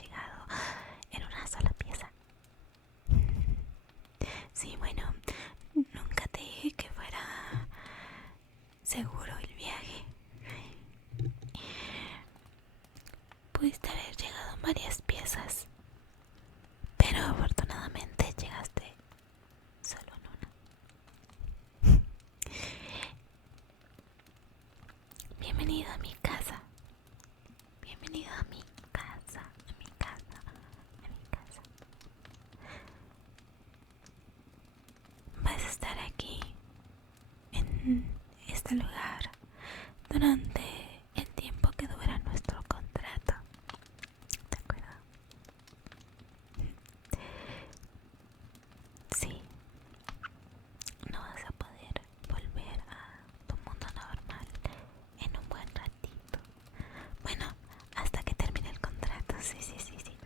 llegado en una sola pieza. Sí, bueno, nunca te dije que fuera seguro el viaje. Pudiste haber llegado en varias piezas, pero afortunadamente llegaste solo en una. Bienvenido a mi casa. Bienvenido a mi casa, a mi casa, a mi casa. Vas a estar aquí, en este lugar, durante el tiempo que dura nuestro contrato. ¿De acuerdo? Sí, no vas a poder volver a tu mundo normal en un buen ratito. Bueno, hasta que termine el contrato, sí, sí, sí, sí.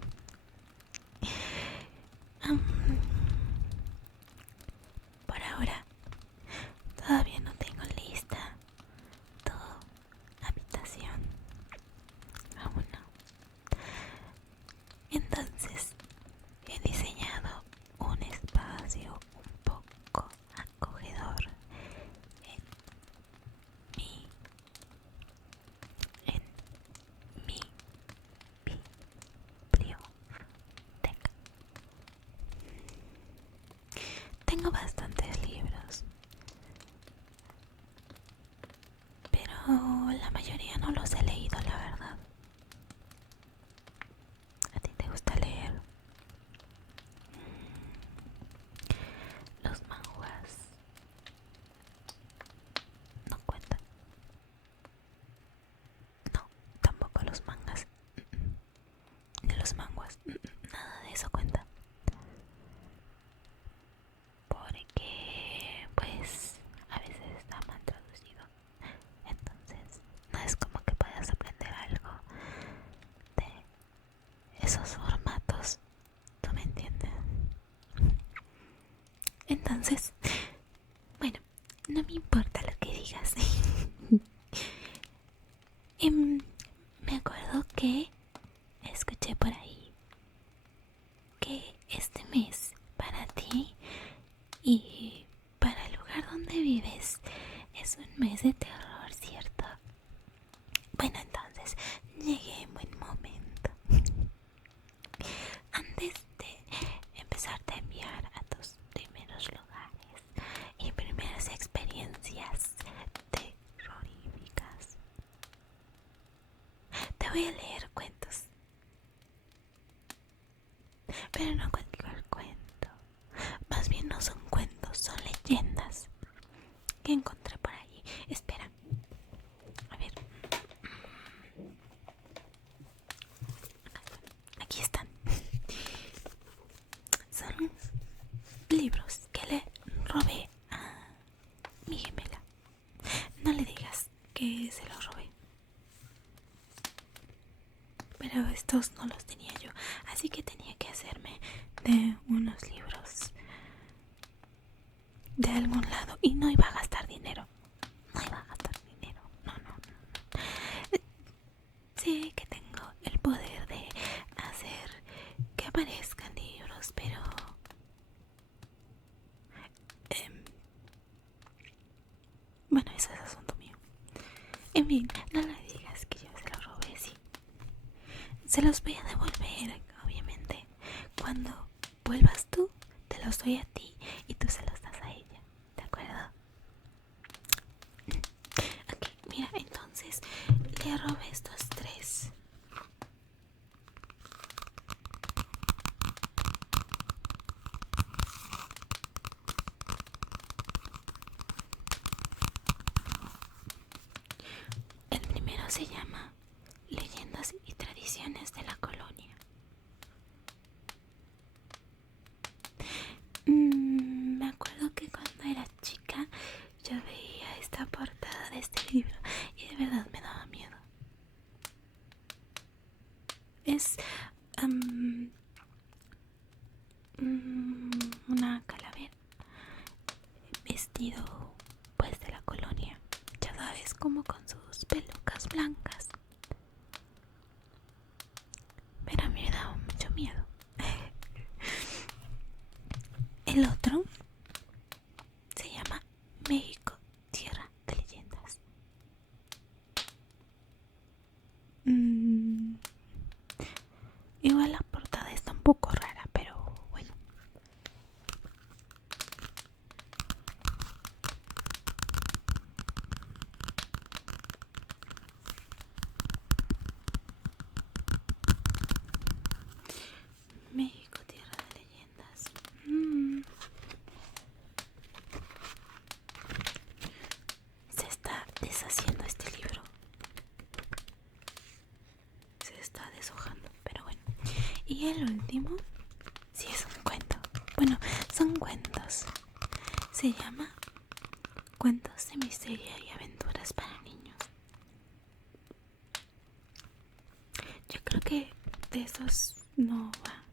Por ahora, todavía no tengo lista tu habitación. Aún no. Entonces, he diseñado un espacio un poco acogedor en mi, en mi biblioteca. Tengo bastantes libros, pero la mayoría no los he leído, la verdad. ¿A ti te gusta leer? Los manhwas no cuentan. No, tampoco los mangas. Ni los manhwas. Nada de eso cuenta. Porque, pues, a veces está mal traducido. Entonces, no es como que puedas aprender algo de esos formatos. ¿Tú me entiendes? Entonces, bueno, no me importa lo que digas. Me acuerdo que escuché por ahí que este mes para ti y para el lugar donde vives es un mes de terror, ¿cierto? Bueno, entonces llegué en buen momento. Antes de empezarte a enviar a tus primeros lugares y primeras experiencias terroríficas, te voy a leer cuentos, pero no cualquier cuento. Más bien no son cuentos, son leyendas que encontré por allí. Espera, a ver, aquí están. Son libros que le robé a mi gemela. No le digas que se los robé, pero estos no los tenía yo, así que tenía que hacerme de unos libros de algún lado y no iba a gastar dinero. No iba a gastar dinero. No, no, no. Sé que tengo el poder de hacer que aparezcan libros, pero bueno, eso es asunto mío. En fin, no le digas que yo se los robé, sí. Se los voy a devolver, obviamente. Cuando vuelvas tú, te los doy a ti y tú se los das a ella. ¿De acuerdo? Ok, mira, entonces le robé estos tres. El primero se llama Leyendas y Tradiciones de la Colonia. Me acuerdo que cuando era chica yo veía esta portada de este libro y de verdad me daba miedo. Es una calavera vestido pues de la colonia, ya sabes, como con sus pelucas blancas, pero a mí me daba Igual la portada está un poco rara, pero bueno. México, tierra de leyendas. Se está deshaciendo este libro. Se está deshojando, pero bueno. Y el último, sí es un cuento. Bueno, son cuentos. Se llama Cuentos de misterio y aventuras para niños. Yo creo que de esos no va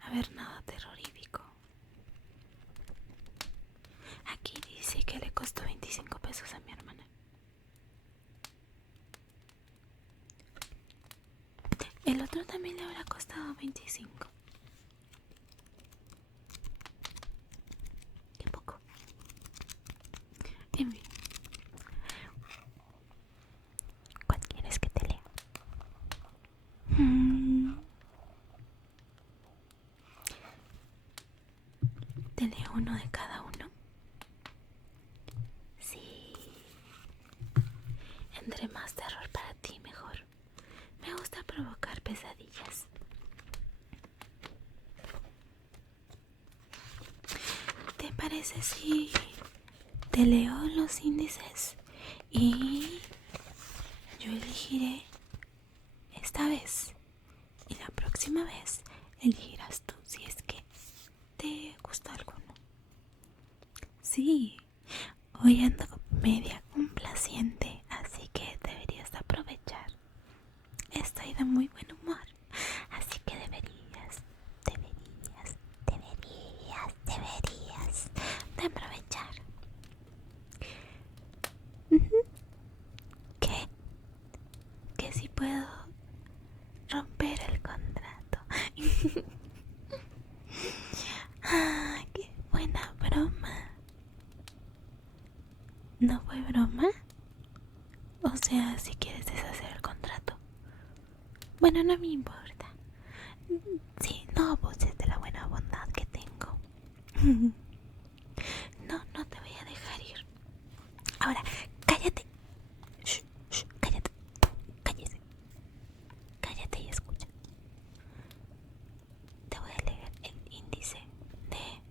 a haber nada terrorífico. Aquí dice que le costó 25 pesos a mi hermana. El otro también le habrá costado 25. Qué poco. En fin. ¿Cuál quieres que te lea? ¿Te leo uno de cada uno? Sí. Entre más terror para ti, mejor. Me gusta provocar pesadillas. ¿Te parece si te leo los índices y yo elegiré esta vez? Y la próxima vez elegirás tú si es que te gusta alguno. Sí, hoy ando media complaciente, así que deberías aprovechar. Estoy de muy buen humor, así que deberías de aprovechar. ¿Qué? Que si puedo romper el contrato. Ah, qué buena broma. ¿No fue broma? O sea, si quieres deshacer el contrato. Bueno, no me importa. Sí, no abuses de la buena bondad que tengo. No te voy a dejar ir. Ahora, cállate. Shh, shh, cállate. Cállese. Cállate y escucha. Te voy a leer el índice de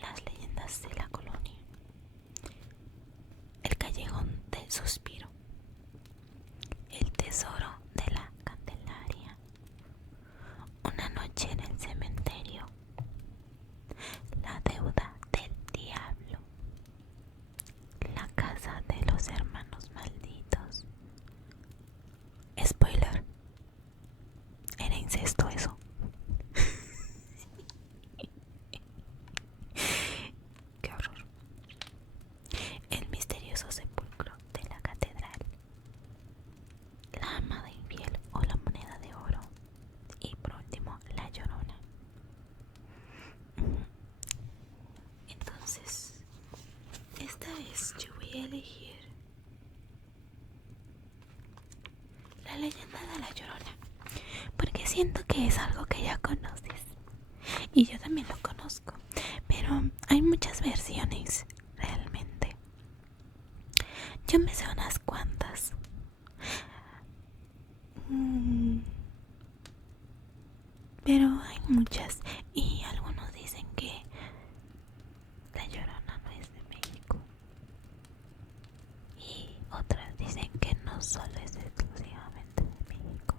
las leyendas de la colonia. El callejón del suspiro. El tesoro de la Candelaria. Una noche en el cementerio. La deuda del diablo. La casa de los hermanos malditos. Spoiler. Era incesto eso. Qué horror. El misterioso sepulcro de la catedral. La amada infiel o la moneda de oro. Y por último, la llorona. Entonces, esta vez yo voy a elegir la leyenda de la llorona, porque siento que es algo que ya conoces y yo también lo conozco, pero hay muchas versiones realmente. Yo me sé unas cuantas. Pero hay muchas y algunos dicen que la llorona no es de México y otras dicen que no solo es exclusivamente de México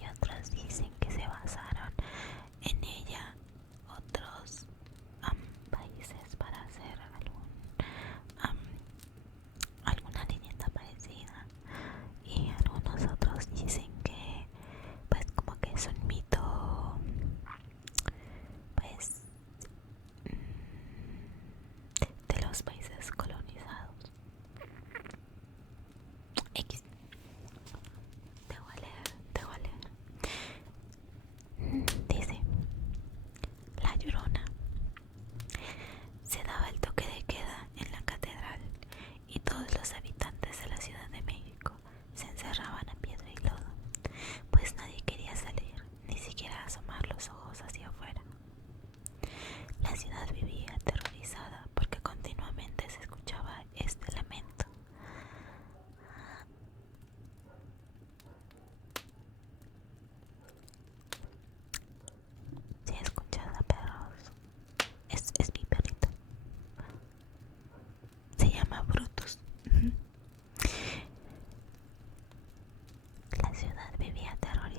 y otras dicen que se basaron en ella otros países para hacer alguna leyenda parecida, y algunos otros dicen que pues como que es un mito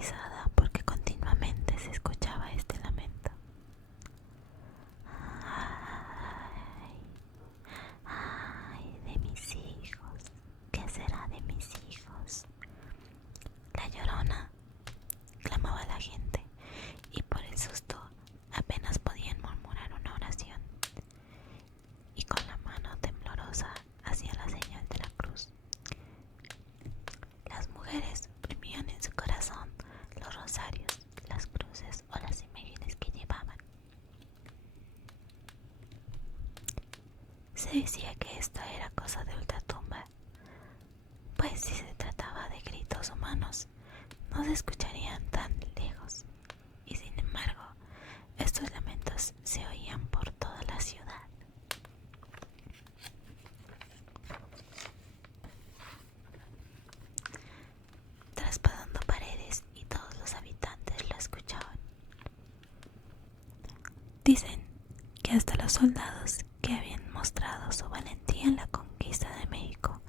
aterrorizada porque continuamente se escuchaba este lamento. Ay, ay, de mis hijos, ¿qué será de mis hijos? La Llorona, clamaba la gente, y por el susto apenas podían murmurar una oración, y con la mano temblorosa hacía la señal de la cruz. Las mujeres oprimían en su corazón los rosarios, las cruces o las imágenes que llevaban. Se decía que esto era cosa de ultratumba, pues si se trataba de gritos humanos, no se escucharían tan lejos, y sin embargo, estos lamentos se oían por toda la ciudad. Traspasando paredes y todos los habitantes lo escuchaban. Dicen que hasta los soldados que habían mostrado su valentía en la conquista de México,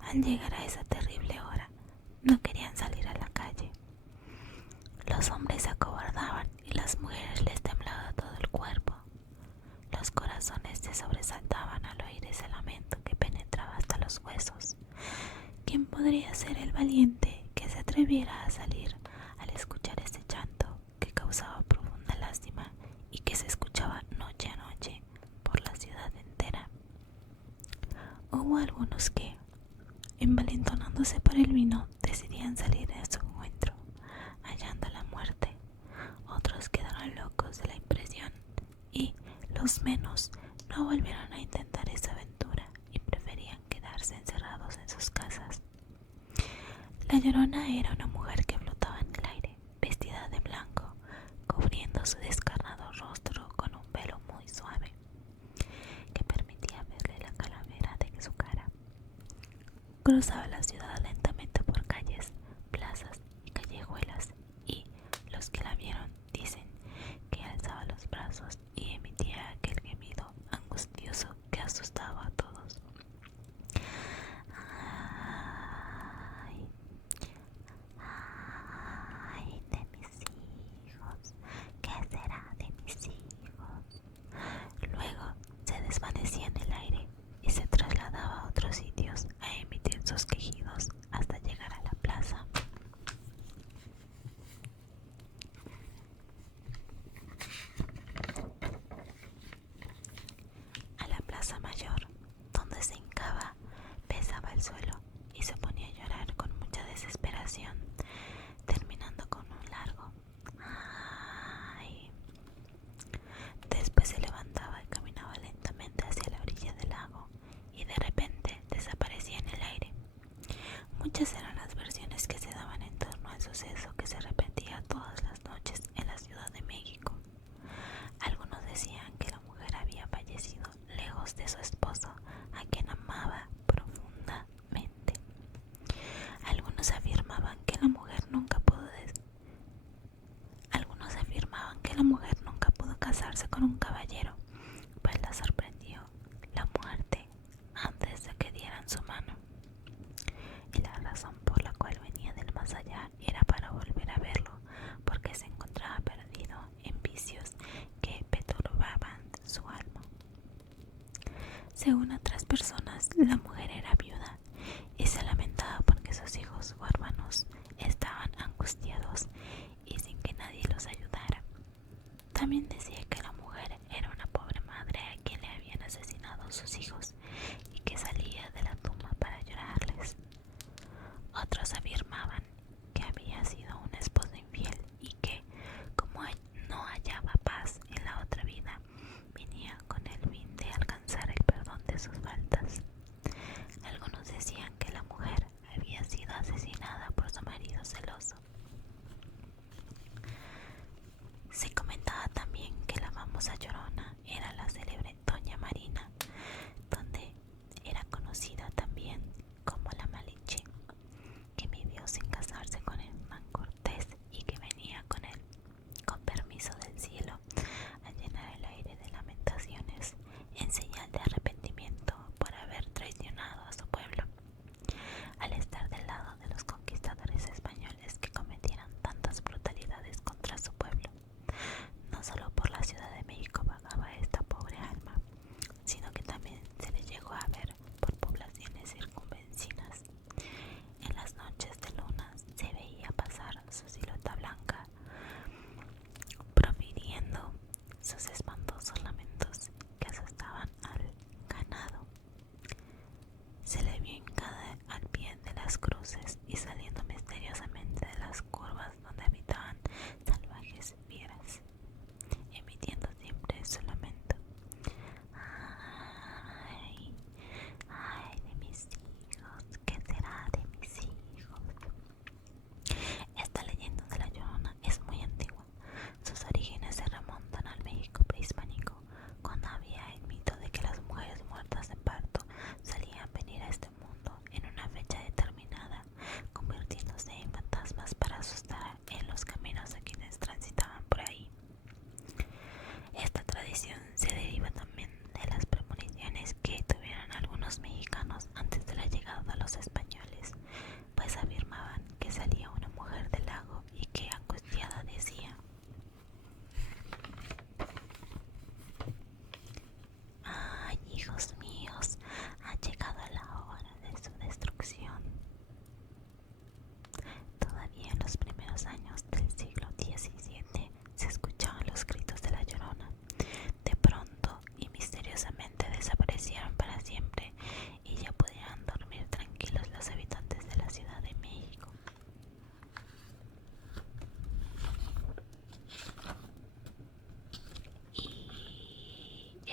al llegar a esa terrible hora, no querían salir a la calle. Los hombres se acobardaban y las mujeres les temblaba todo el cuerpo. Los corazones se sobresaltaban al oír ese lamento que penetraba hasta los huesos. ¿Quién podría ser el valiente que se atreviera a salir al escuchar ese llanto que causaba profunda lástima y que se escuchaba noche a noche por la ciudad entera? Hubo algunos que, envalentonándose por el vino, decidían salir a su encuentro, hallando la muerte. Otros quedaron locos de la impresión y los menos no volvieron a intentar esa aventura y preferían quedarse encerrados en sus casas. La Llorona era una mujer que flotaba en el aire, vestida de blanco, cubriendo su descarnado rostro con un velo muy suave que permitía verle la calavera de su cara. Cruzaba la ciudad lentamente por calles, plazas y callejuelas, y los que la vieron dicen que alzaba los brazos y emitía aquel gemido angustioso que asustaba a todos. Ay, ay, de mis hijos, ¿qué será de mis hijos? Luego se desvanecía en el aire y se trasladaba a otros sitios a emitir sus quejidos.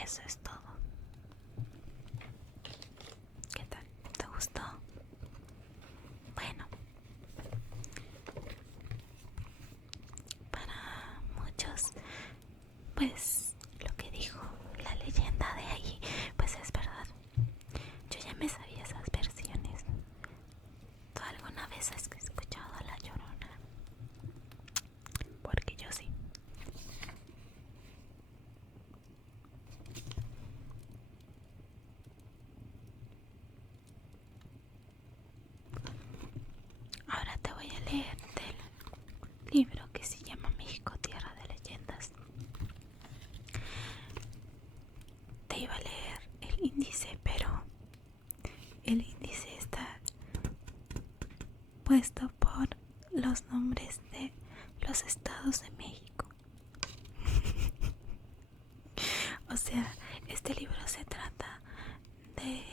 eso es todo. ¿Qué tal? ¿Te gustó? Bueno, para muchos, pues lo que dijo la leyenda de ahí, pues es verdad. Yo ya me sabía esas versiones. ¿Tú alguna vez has escuchado a La Llorona? Porque yo sí. Ahora te voy a leer del libro que se llama México, Tierra de Leyendas. Te iba a leer el índice, pero el índice está puesto por los nombres de los estados de México. O sea, este libro se trata de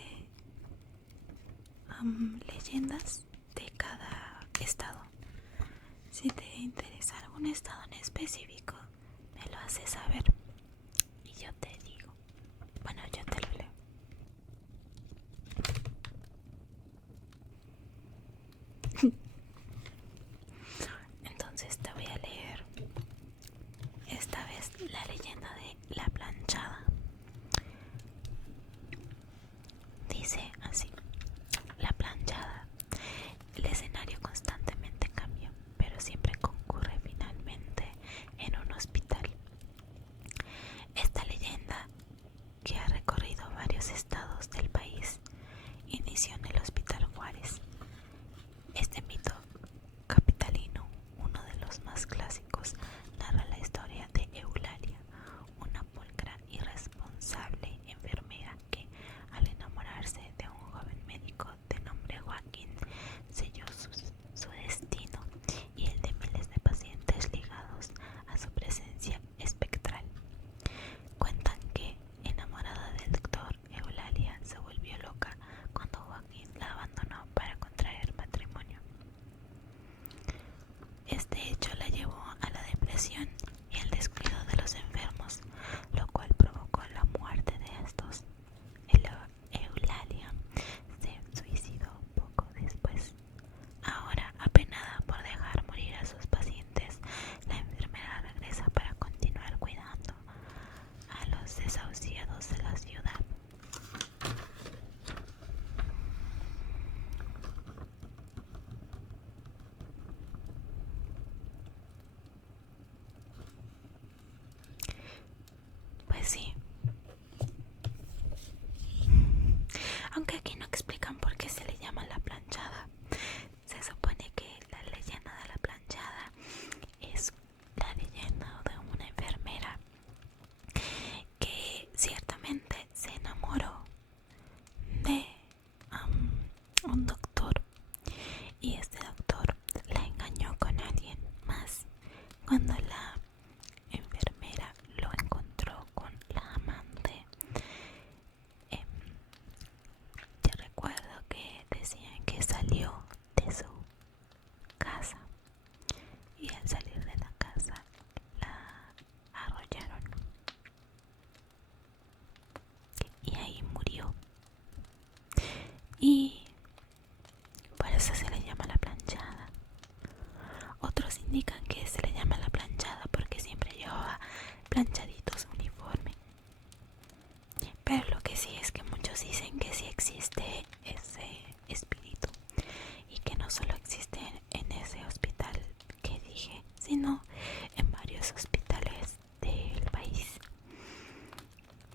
leyendas de cada estado. Si te interesa algún estado en específico, me lo haces saber y yo te digo. Bueno, yo te lo leo. Entonces te voy a leer esta vez la leyenda de La Planchada. Dice así: La Planchada. El escenario constantemente cambia, pero siempre concurre finalmente en un hospital. Esta leyenda, que ha recorrido varios estados del país, inició en el Hospital Juárez. Este mito capitalino, uno de los más clásicos, narra la historia de Eulalia, una pulcra irresponsable enfermera que, al enamorarse de un joven médico de nombre Joaquín, selló su destino y el de miles de pacientes ligados a su presencia espectral. Cuentan que, enamorada del doctor, Eulalia se volvió loca cuando Joaquín la abandonó para contraer matrimonio. Este hecho la llevó a la depresión y el descuido de los enfermos, lo cual provocó la muerte de estos. Eulalia se suicidó poco después. Ahora, apenada por dejar morir a sus pacientes, la enfermera regresa para continuar cuidando a los desahuciados de la ciudad. Pues sí, aunque aquí no explican por qué se le llama La Planchada. Se supone que la leyenda de La Planchada es la leyenda de una enfermera que ciertamente se enamoró de un doctor, y este doctor la engañó con alguien más. Cuando la enfermera lo encontró con la amante, te recuerdo que decían que salió de su casa y al salir de la casa la arrollaron y ahí murió, y por eso se le llama La Planchada. Otros indican que se le llama La Planchada porque siempre llevaba planchadito su uniforme. Pero lo que sí es que muchos dicen que sí existe ese espíritu y que no solo existe en ese hospital que dije, sino en varios hospitales del país.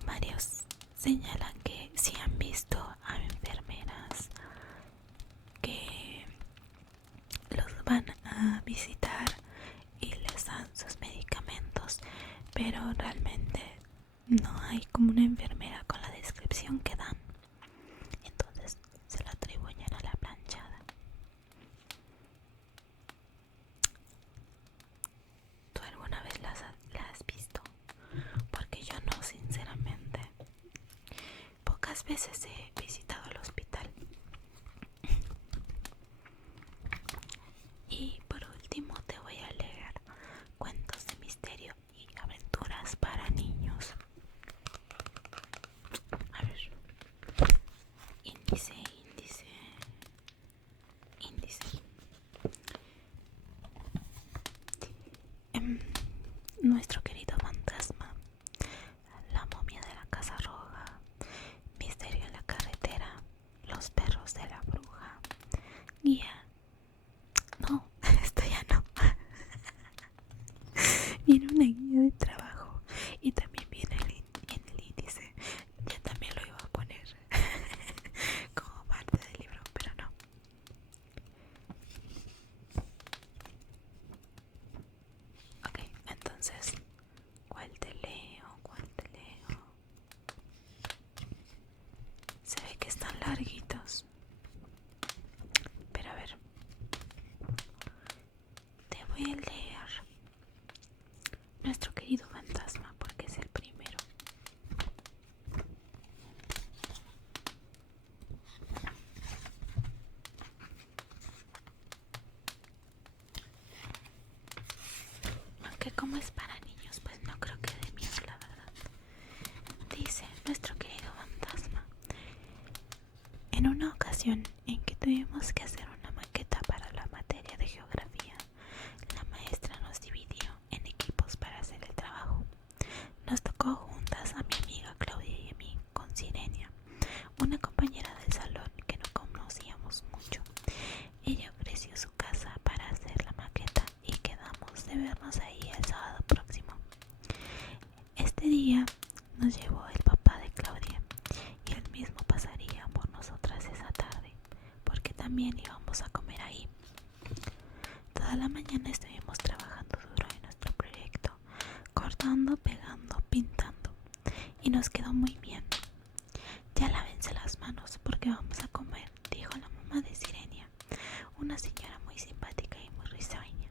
Varios señalan que sí han visto a enfermeras que los van a visitar y les dan sus medicamentos, pero realmente no hay como una enfermera con la descripción que dan. Entonces se lo atribuyen a La Planchada. ¿Tú alguna vez la has visto? Porque yo no, sinceramente. Pocas veces he visitado el hospital. Y por último te voy a leer cuentos de misterio y aventuras para niños. nuestro querido fantasma, la momia de la Casa Roja, Misterio en la carretera, los perros de la bruja, guía. No, esto ya no. Viene una guía de trabajo y también viene en el índice. Ya también lo iba a poner como parte del libro, pero no. Ok, entonces, ¿cuál te leo? ¿Cuál te leo? Se ve que están larguitos. Pero a ver, te voy a leer nuestro querido fantasma porque es el primero. Aunque como es para niños, pues no creo que dé miedo, la verdad. Dice nuestro querido fantasma: en una ocasión en que tuvimos que hacer una maqueta para la materia de geografía, la maestra nos dividió en equipos para hacer el trabajo. Nos tocó juntas a mi amiga Claudia y a mí con Sirenia, una compañera del salón que no conocíamos mucho. Ella ofreció su casa para hacer la maqueta y quedamos de vernos ahí el sábado próximo. Este día nos llevó el papá de Claudia y él mismo pasaría por nosotras esa tarde, porque también íbamos a comer ahí. Toda la mañana estuvimos trabajando duro en nuestro proyecto, cortando, pegando, pintando, y nos quedó muy bien. Ya lávense las manos porque vamos a comer, dijo la mamá de Sirenia, una señora muy simpática y muy risueña.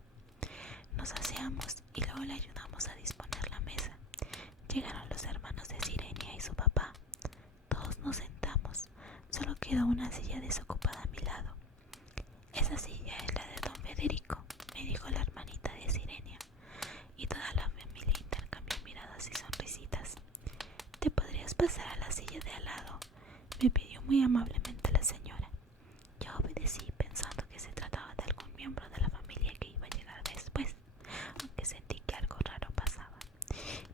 Nos aseamos y luego le ayudamos a disponer la mesa. Llegaron los hermanos de Sirenia y su papá. Todos nos sentamos, solo quedó una silla desocupada a mi lado. Esa silla es la de don Federico, me dijo la hermanita de Sirenia, y toda la familia intercambió miradas y sonrisitas. ¿Te podrías pasar a la silla de al lado?, me pidió muy amablemente la señora. Yo obedecí pensando que se trataba de algún miembro de la familia que iba a llegar después, aunque sentí que algo raro pasaba.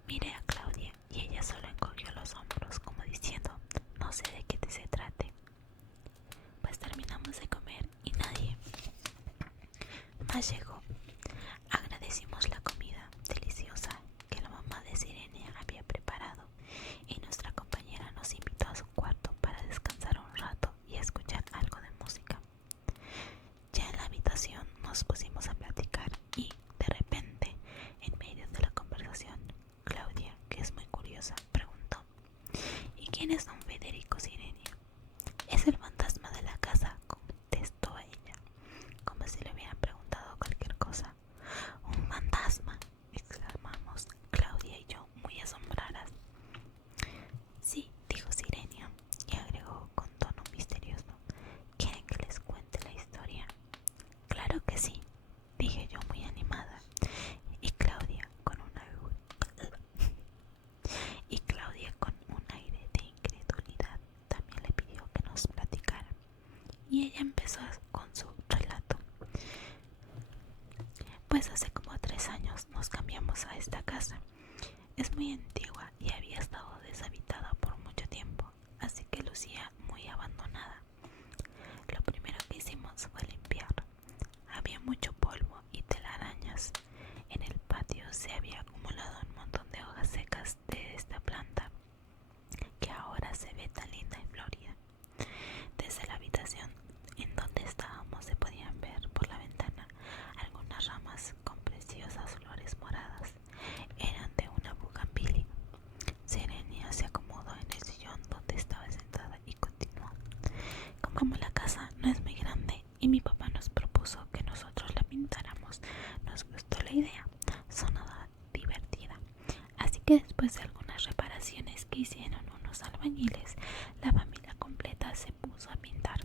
Miré a Claudia y ella solo encogió los hombros como diciendo: no sé de qué se trate. Pues terminamos de comer y nadie más llegó. Agradecimos la comida deliciosa que la mamá de Sirenia había preparado y nuestra compañera nos invitó a su cuarto para descansar un rato y escuchar algo de música. Ya en la habitación nos pusimos a platicar y, de repente, en medio de la conversación, Claudia, que es muy curiosa, preguntó: ¿y quién es don Federico, Sirenia? Es el fantasma de la casa, contestó ella, como si le hubieran preguntado cualquier cosa. ¿Un fantasma?, exclamamos Claudia y yo, muy asombradas. Sí, dijo Sirenia, y agregó con tono misterioso: ¿quieren que les cuente la historia? Claro que sí, dije yo muy animada, y Claudia con un aire de incredulidad también le pidió que nos platicara, y ella empezó con su relato. Pues hace como 3 años nos cambiamos a esta casa. Es muy antigua y había estado deshabitada por mucho tiempo, así que lucía muy abandonada. Lo primero que hicimos fue limpiar. Había mucho polvo y telarañas. En el patio se había acumulado un montón de hojas secas de esta planta, que ahora se ve tan linda y florida. Desde la habitación en donde estábamos se podían ver por la ventana algunas ramas con preciosas flores moradas. Eran de una bugambilia. Sirenia se acomodó en el sillón donde estaba sentada y continuó: como la casa no es muy grande y mi papá nos propuso que nosotros la pintáramos, nos gustó la idea, sonaba divertida. Así que después de algunas reparaciones que hicieron unos albañiles, la familia completa se puso a pintar.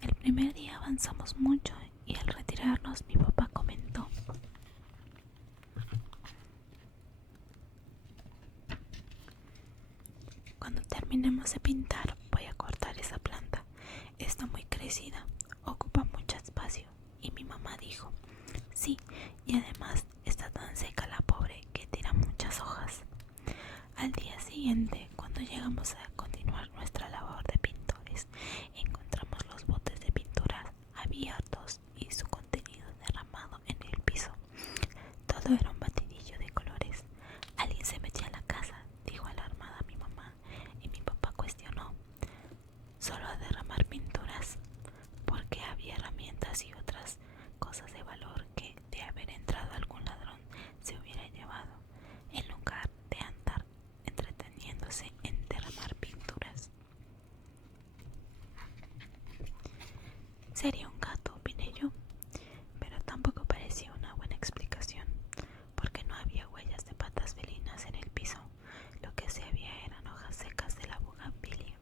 El primer día avanzamos mucho y al retirarnos mi papá comentó: cuando terminemos de pintar voy a cortar esa planta, está muy crecida, ocupa mucho espacio. Y mi mamá dijo: sí, y además está tan Todo era un batidillo de colores. Alguien se metía en la casa, dijo alarmada mi mamá, y mi papá cuestionó. Solo a derramar pinturas, porque había herramientas y otras cosas de valor que, de haber entrado algún ladrón, se hubiera llevado, en lugar de andar entreteniéndose en derramar pinturas. Sería un gato, opiné yo, pero tampoco parecía una buena explicación, porque no había huellas de patas felinas en el piso. Lo que se había eran hojas secas de la bugambilia.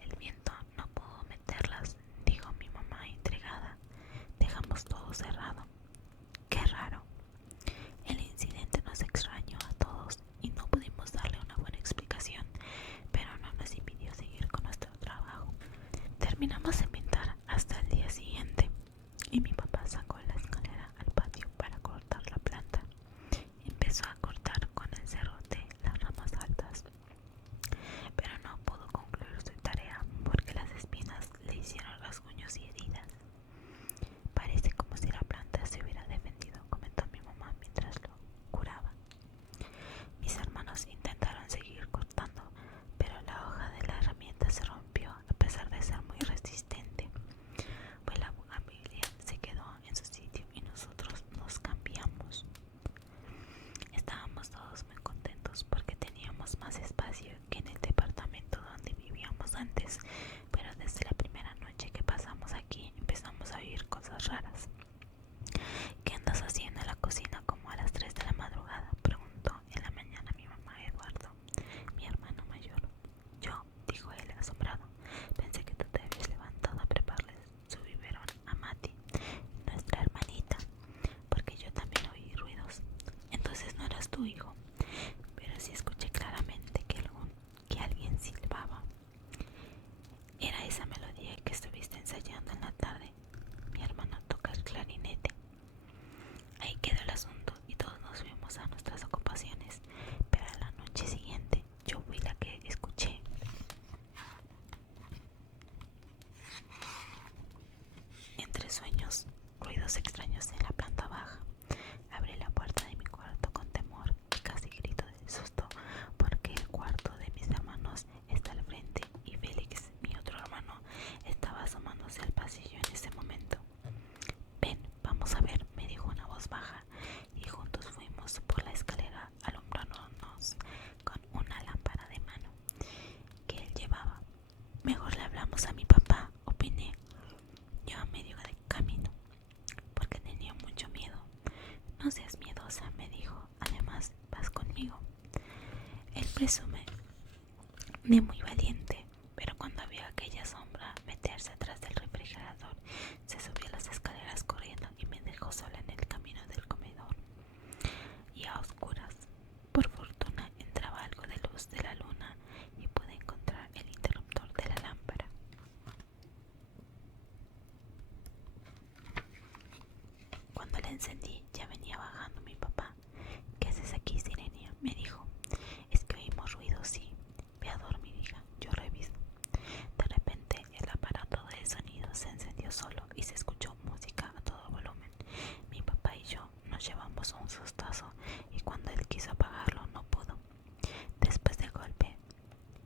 El viento no pudo meterlas, dijo mi mamá intrigada. Dejamos todo cerrado. Qué raro. El incidente nos extrañó a todos y no pudimos darle una buena explicación, pero no nos impidió seguir con nuestro trabajo. Terminamos de pintar hasta el día siguiente y mi papá sacó la escalera al patio para cortar la planta. Empezó a cortar con el serrote las ramas altas, pero no pudo concluir su tarea porque las espinas le hicieron rasguños y heridas. Parece como si la planta se hubiera defendido, comentó mi mamá mientras lo curaba. Mis hermanos intentaron seguir cortando, pero la hoja de la herramienta se rompió a pesar de ser muy resistente. Pues la bugambilia se quedó en su sitio y nosotros nos cambiamos. Estábamos todos muy contentos porque teníamos más espacio que en el departamento donde vivíamos antes, pero desde la primera noche que pasamos aquí empezamos a oír cosas raras. ¿Qué andas haciendo en la cocina como a las 3 de la madrugada?, preguntó en la mañana mi mamá a Eduardo, mi hermano mayor. Yo, dijo él asombrado, pensé que tú te habías levantado a prepararles su biberón a Mati, nuestra hermanita, porque yo también oí ruidos. Entonces no eras tu hijo, pero sí escuché claramente que alguien silbaba. Era esa melodía que estuviste ensayando en la tarde. Mi hermano toca el clarinete. Ahí quedó el asunto y todos nos fuimos a nuestras ocupaciones, pero a la noche siguiente yo fui la que escuché. Entre sueños, ruidos extraños en la planta baja. Abrí la puerta de mi cuarto con temor y casi grito de susto porque el cuarto de mis hermanos está al frente y Félix, mi otro hermano, estaba asomándose al pasillo en ese momento. Ven, vamos a ver, me dijo una voz baja y juntos fuimos por la escalera alumbrándonos con una lámpara de mano que él llevaba. Mejor le hablamos a mi papá, opiné yo a medio de camino, porque tenía mucho miedo. No seas miedosa, me dijo, además vas conmigo. Él presume de muy valiente, pero cuando vio aquella sombra meterse atrás del refrigerador, se subió las escaleras corriendo y me dejó sola en el camino del comedor. Y a oscuras, por fortuna, entraba algo de luz de la luna y pude encontrar el interruptor de la lámpara. Cuando la encendí, ya venía bajando mi papá. ¿Qué haces aquí, Sirenia?, me dijo. Es que oímos ruidos, sí. Ve a dormir, hija, yo reviso. De repente, el aparato de sonido se encendió solo y se escuchó música a todo volumen. Mi papá y yo nos llevamos un sustazo y cuando él quiso apagarlo no pudo. Después del golpe,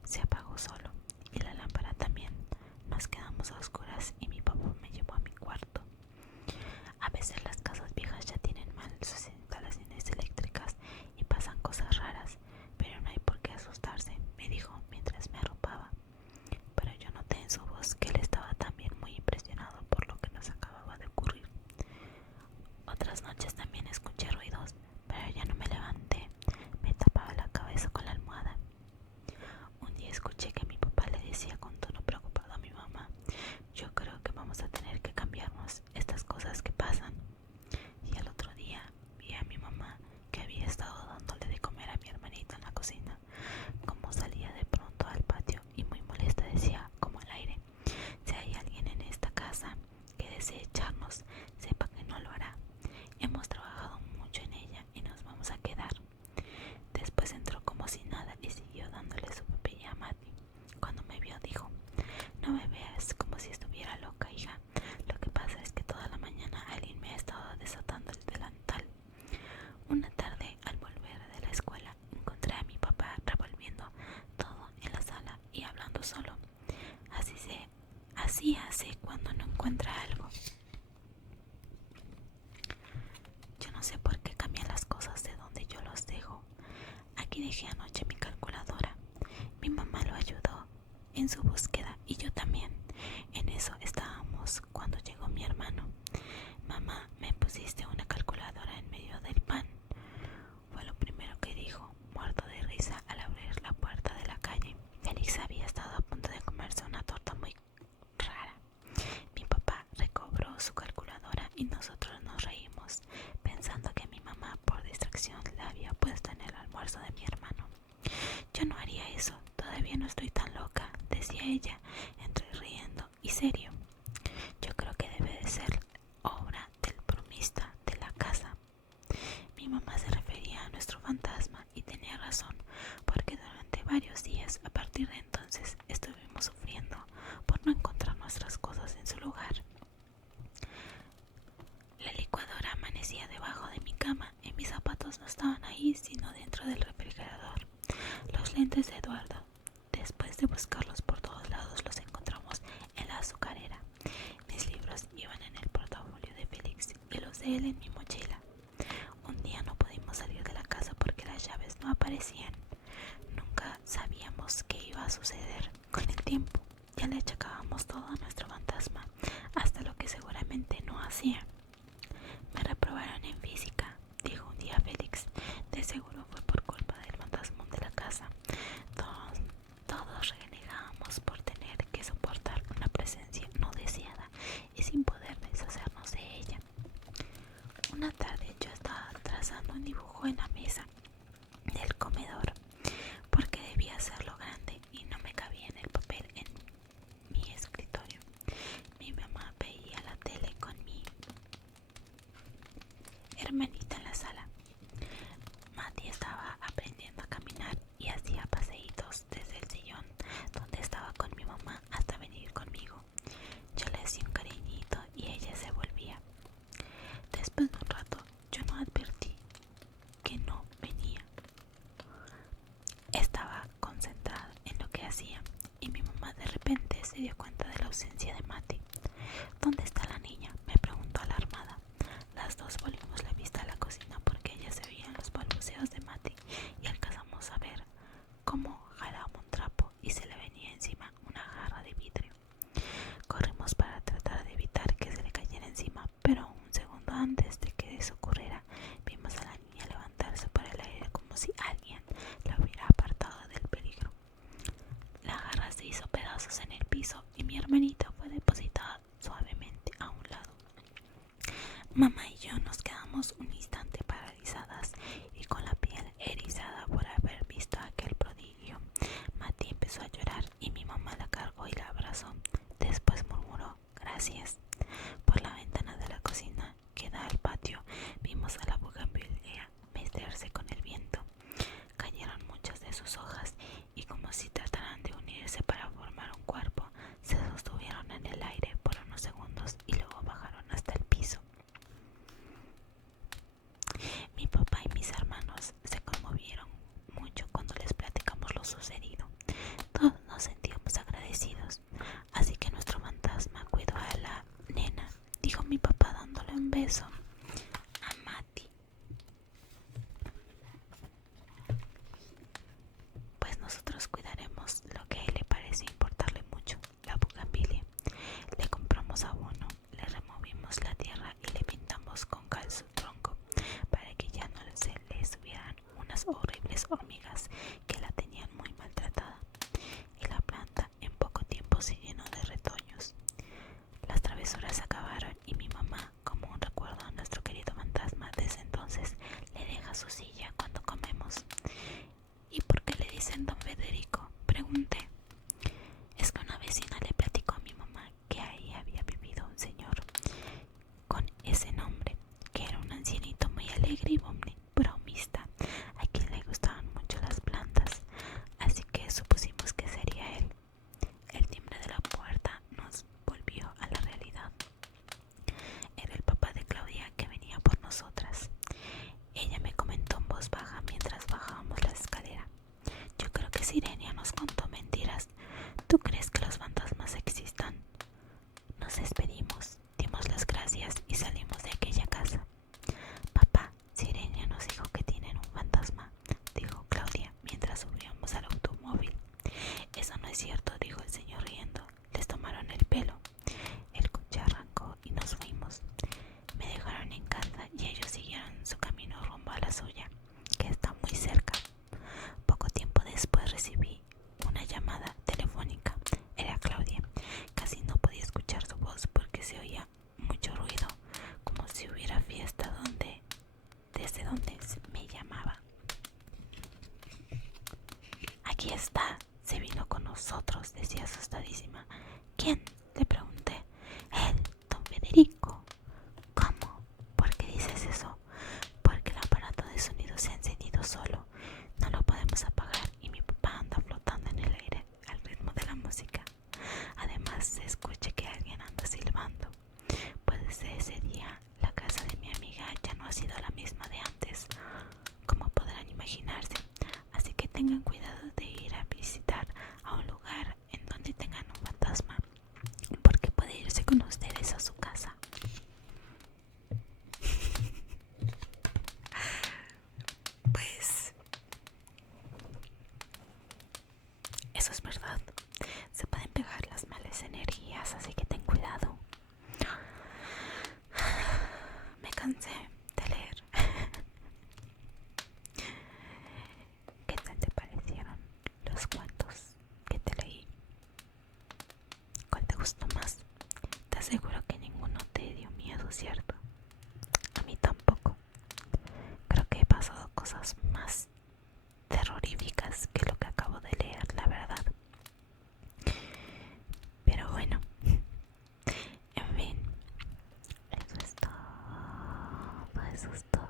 se apagó solo y la lámpara también. Nos quedamos a oscuras y mi papá me llevó a mi cuarto. A veces las casas viejas ya tienen mal sus instalaciones eléctricas y pasa Aquí dejé anoche mi calculadora. Mi mamá lo ayudó en su búsqueda y yo también. En eso estábamos cuando llegó mi hermano. Mamá, me pusiste una calculadora en medio del pan. Fue lo primero que dijo, muerto de risa al abrir la puerta de la calle. Félix había estado a punto de comerse una torta muy rara. Mi papá recobró su calculadora y nosotros nos reímos, pensando que mi mamá por distracción la había puesto en el almuerzo de mi hermano. Yo no haría eso, todavía no estoy tan loca, decía ella, entre riendo y serio. Yo creo que debe de ser obra del bromista de la casa. Mi mamá se refería a nuestro fantasma y tenía razón, porque durante varios días a partir de entonces estuvimos sufriendo por no encontrar nuestras cosas en su lugar. La licuadora amanecía debajo de mi cama y mis zapatos no estaban ahí sino dentro del refrigerador. Los lentes de Eduardo, después de buscarlos por todos lados, los encontramos en la azucarera. Mis libros iban en el portafolio de Félix y los de él en mi mochila. Un día no pudimos salir de la casa porque las llaves no aparecían. Nunca sabíamos qué iba a suceder. Con el tiempo ya le achacábamos todo a nuestro fantasma, hasta lo que seguramente no hacía. Me reprobaron en física, dijo un día Félix. De seguro fue por culpa del fantasmón de la casa. Todos renegábamos por tener que soportar una presencia no deseada y sin poder deshacernos de ella. Una tarde yo estaba trazando un dibujo en la mesa del comedor porque debía hacerlo grande y no me cabía en el papel en mi escritorio. Mi mamá veía la tele con mi hermanita en la sala. Mati estaba aprendiendo a caminar y hacía paseitos desde el sillón donde estaba con mi mamá hasta venir conmigo. Yo le hacía un cariñito y ella se volvía. Después de un rato yo no advertí que no venía. Estaba concentrada en lo que hacía y mi mamá de repente se dio cuenta de la ausencia de Mati. ¿Dónde está la niña?, me preguntó alarmada. Las dos volvimos la vista a la cocina porque ella se veían los balbuceos de Mati y alcanzamos a ver cómo jalaba un trapo y se le venía encima una jarra de vidrio. Corrimos para tratar de evitar que se le cayera encima, pero un segundo antes de que eso ocurriera, vimos a la niña levantarse por el aire como si alguien la hubiera apartado del peligro. La jarra se hizo pedazos en el piso y mi hermanita fue depositada suavemente a un lado. Mamá y yo nos quedamos un instante paralizadas y con la piel erizada por haber visto aquel prodigio. Mati empezó a llorar y mi mamá la cargó y la abrazó. Después murmuró gracias. Por la ventana de la cocina que da al patio vimos a la bugambilia mecerse con el viento. Cayeron muchas de sus hojas y como si trataran de unirse para formar un cuerpo, se sostuvieron en el aire por unos segundos y luego bajaron hasta el piso. Mi papá y mis hermanos se conmovieron mucho cuando les platicamos lo sucedido. Todos nos sentíamos agradecidos, así que nuestro fantasma cuidó a la nena, dijo mi papá dándole un beso a Mati. Pues nosotros cuidaremos lo que a él le parece importarle mucho, la bugambilia. Le compramos abono, le removimos la tierra y le pintamos con cal su tronco para que ya no se le subieran unas horribles hormigas que la tenían muy maltratada. Y la planta en poco tiempo se llenó de retoños. Las travesuras acabaron y mi mamá, como un recuerdo a nuestro querido fantasma, desde entonces le deja su silla cuando comemos. ¿Y por qué le dicen don Federico?, pregunté. Es que una vecina le platicó a mi mamá que ahí había vivido un señor con ese nombre, que era un ancianito muy alegre y bromista, a quien le gustaban mucho las plantas, así que supusimos que sería él. El timbre de la puerta nos volvió a la realidad. Era el papá de Claudia que venía por nosotras. Ella me comentó en voz baja mientras bajábamos la escalera. Yo creo que Sirenia nos contó mentiras. ¿Tú crees que los fantasmas existan? Nos despedimos, dimos las gracias y salimos de aquella casa. Papá, Sirenia tengan cuidado de ir a visitar a un lugar en donde tengan un fantasma, porque puede irse con ustedes a su casa. Pues eso es verdad. Se pueden pegar las malas energías, así que ten cuidado. Me cansé de leer. ¿Qué tal te parecieron los cuentos que te leí? ¿Cuál te gustó más? Te aseguro que ninguno te dio miedo, ¿cierto? A mí tampoco. Creo que he pasado cosas más terroríficas que lo que acabo de leer, la verdad. Pero bueno, en fin, eso es todo. Eso es todo.